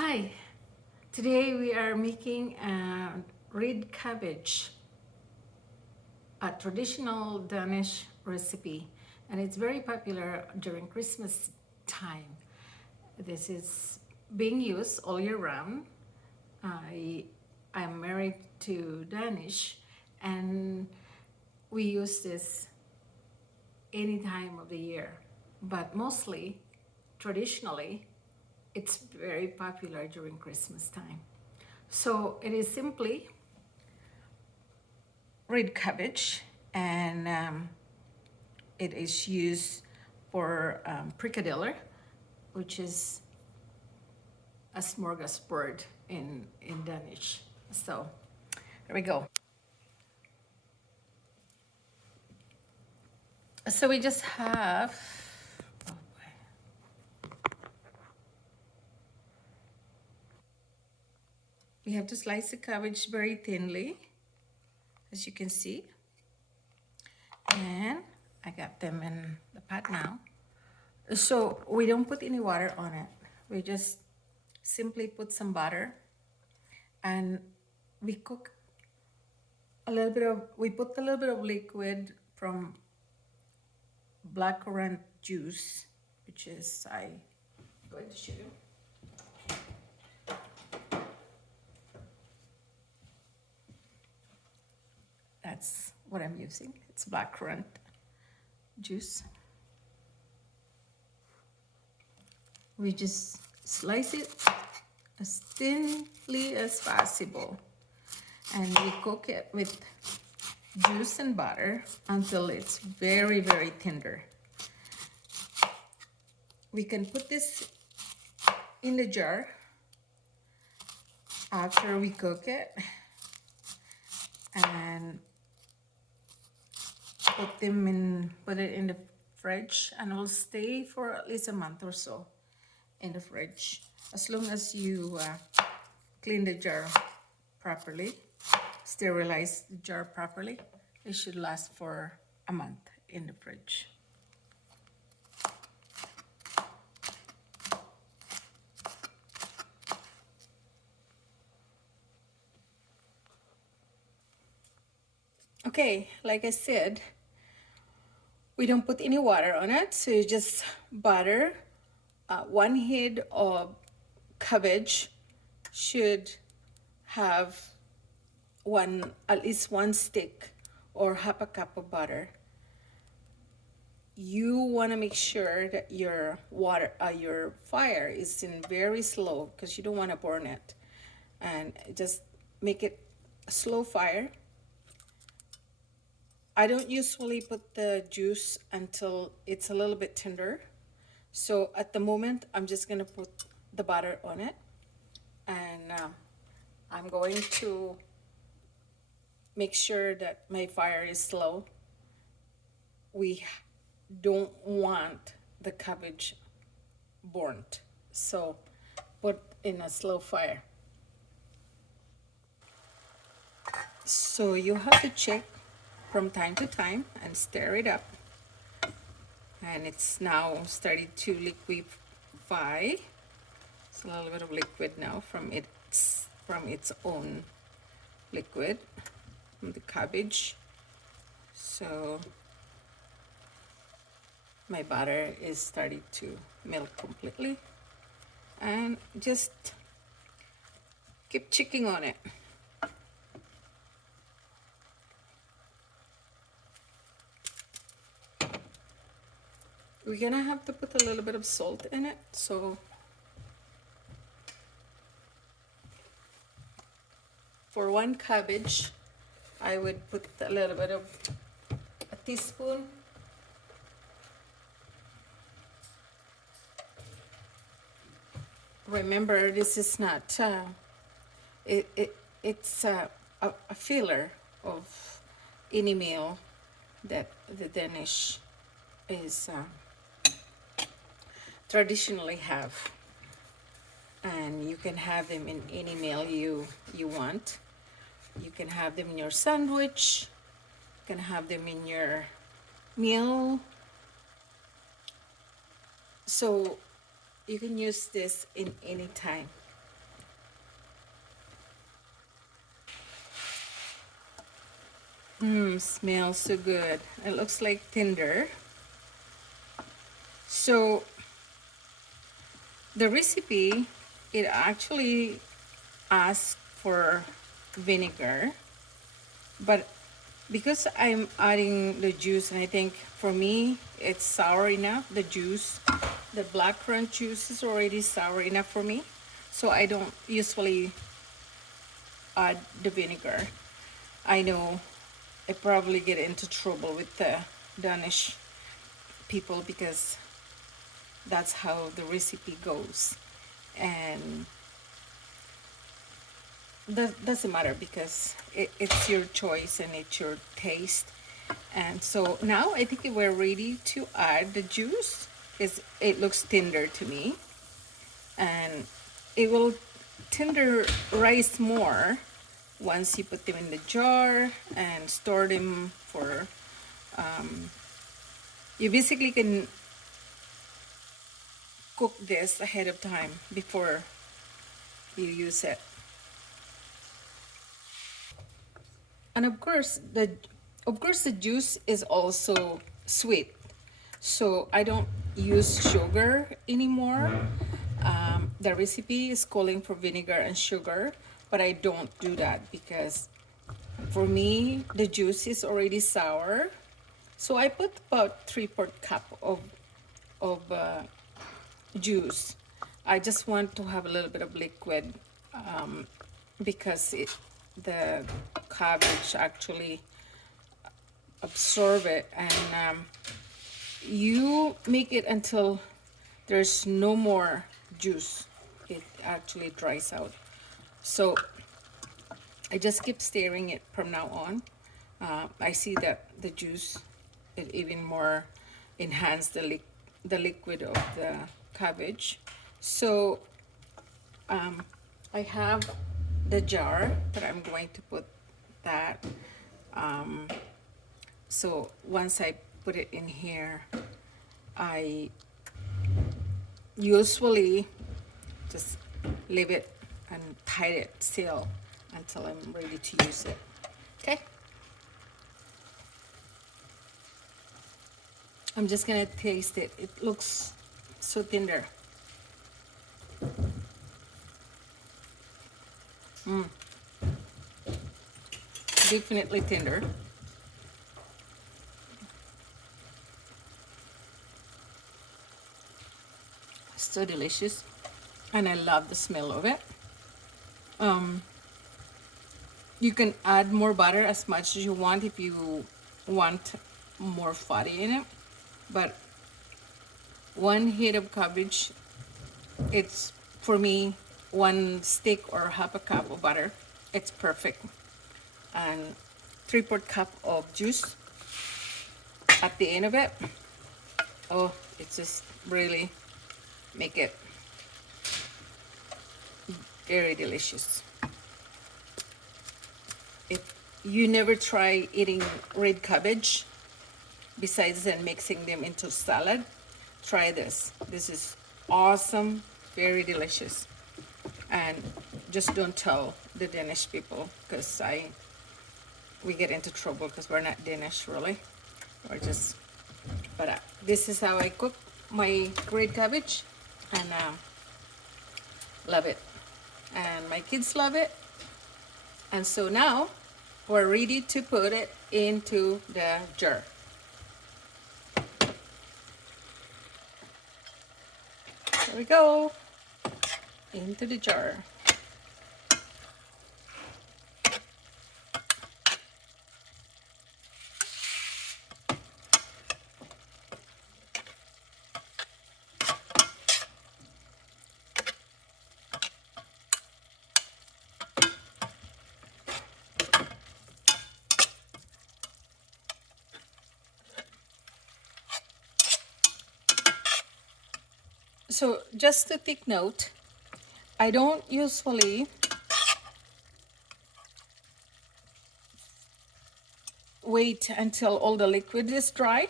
Hi, today we are making a red cabbage, a traditional Danish recipe, and it's very popular during Christmas time. This is being used all year round. I am married to Danish, and we use this any time of the year, but mostly, traditionally, it's very popular during Christmas time. So it is simply red cabbage, and it is used for prikadiller, which is a smorgasbord in Danish. So there we go. So we just have, oh boy. We have to slice the cabbage very thinly, as you can see. And I got them in the pot now. So we don't put any water on it. We just simply put some butter, and we cook we put a little bit of liquid from blackcurrant juice, which is, I'm going to show you. That's what I'm using. It's blackcurrant juice. We just slice it as thinly as possible, and we cook it with juice and butter until it's very, very tender. We can put this in the jar after we cook it and put it in the fridge, and it will stay for at least a month or so in the fridge, as long as you clean the jar properly, sterilize the jar properly. It should last for a month in the fridge. Okay, like I said, we don't put any water on it, so you just butter. One head of cabbage should have at least one stick or half a cup of butter. You want to make sure that your fire is in very slow, because you don't want to burn it, and just make it a slow fire. I don't usually put the juice until it's a little bit tender. So at the moment, I'm just going to put the butter on it, and I'm going to make sure that my fire is slow. We don't want the cabbage burnt, so put in a slow fire. So you have to check from time to time and stir it up, and it's now started to liquefy. It's a little bit of liquid now from its own liquid from the cabbage. So my butter is starting to melt completely, and just keep checking on it. We're gonna have to put a little bit of salt in it, so for one cabbage I would put a little bit of a teaspoon. Remember, this is not it's a filler of any meal that the Danish is traditionally have, and you can have them in any meal you want. You can have them in your sandwich, you can have them in your meal, so you can use this in any time. Smells so good. It looks like tinder. So the recipe, it actually asks for vinegar, but because I'm adding the juice, and I think for me it's sour enough, the juice, the blackcurrant juice is already sour enough for me, so I don't usually add the vinegar. I know I probably get into trouble with the Danish people because that's how the recipe goes, and that doesn't matter because it's your choice and it's your taste. And so now I think we're ready to add the juice because it looks tender to me, and it will tenderize more once you put them in the jar and store them for you basically can cook this ahead of time before you use it. And of course the juice is also sweet, so I don't use sugar anymore. The recipe is calling for vinegar and sugar, but I don't do that because for me the juice is already sour. So I put about 3/4 cup of juice. I just want to have a little bit of liquid, because the cabbage actually absorb it, and you make it until there's no more juice. It actually dries out. So I just keep stirring it from now on. I see that the juice, it even more enhanced the liquid of the cabbage. So I have the jar that I'm going to put that. So once I put it in here, I usually just leave it and tie it still until I'm ready to use it. Okay. I'm just gonna taste it. It looks so tender. Definitely tender. So delicious, and I love the smell of it. You can add more butter as much as you want if you want more fatty in it, but one head of cabbage, it's for me 1 stick or half a cup of butter, it's perfect, and 3/4 cup of juice at the end of it. Oh, it just really make it very delicious. If you never try eating red cabbage, besides then mixing them into salad, try this. This is awesome, very delicious. And just don't tell the Danish people, because we get into trouble because we're not Danish really. We're just, but this is how I cook my red cabbage, and love it. And my kids love it. And so now we're ready to put it into the jar. There we go, into the jar. So just a quick note, I don't usually wait until all the liquid is dry,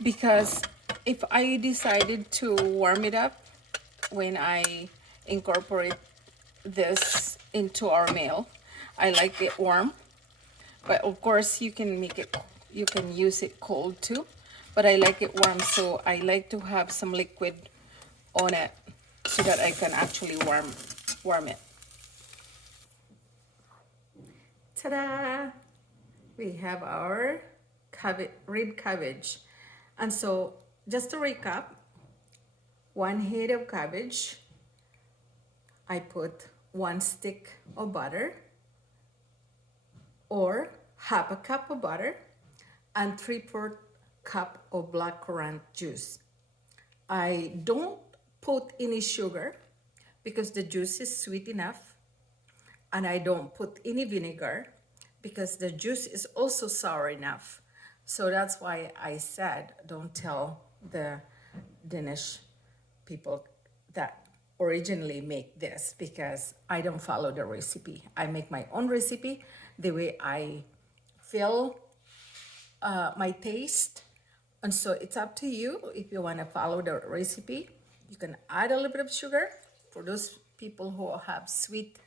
because if I decided to warm it up when I incorporate this into our meal, I like it warm. But of course you can make it, you can use it cold too, but I like it warm, so I like to have some liquid on it so that I can actually warm it. Ta-da! We have our red cabbage. And so just to recap, 1 head of cabbage, I put 1 stick of butter or half a cup of butter and 3/4 cup of black currant juice. I don't put any sugar because the juice is sweet enough, and I don't put any vinegar because the juice is also sour enough. So that's why I said don't tell the Danish people that originally make this, because I don't follow the recipe. I make my own recipe the way I feel my taste. And so it's up to you if you want to follow the recipe. You can add a little bit of sugar for those people who have sweet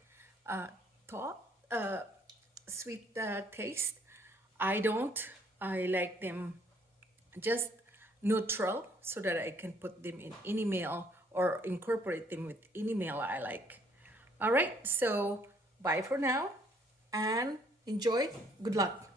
thought, sweet taste. I don't. I like them just neutral so that I can put them in any meal or incorporate them with any meal I like. All right, so bye for now and enjoy. Good luck.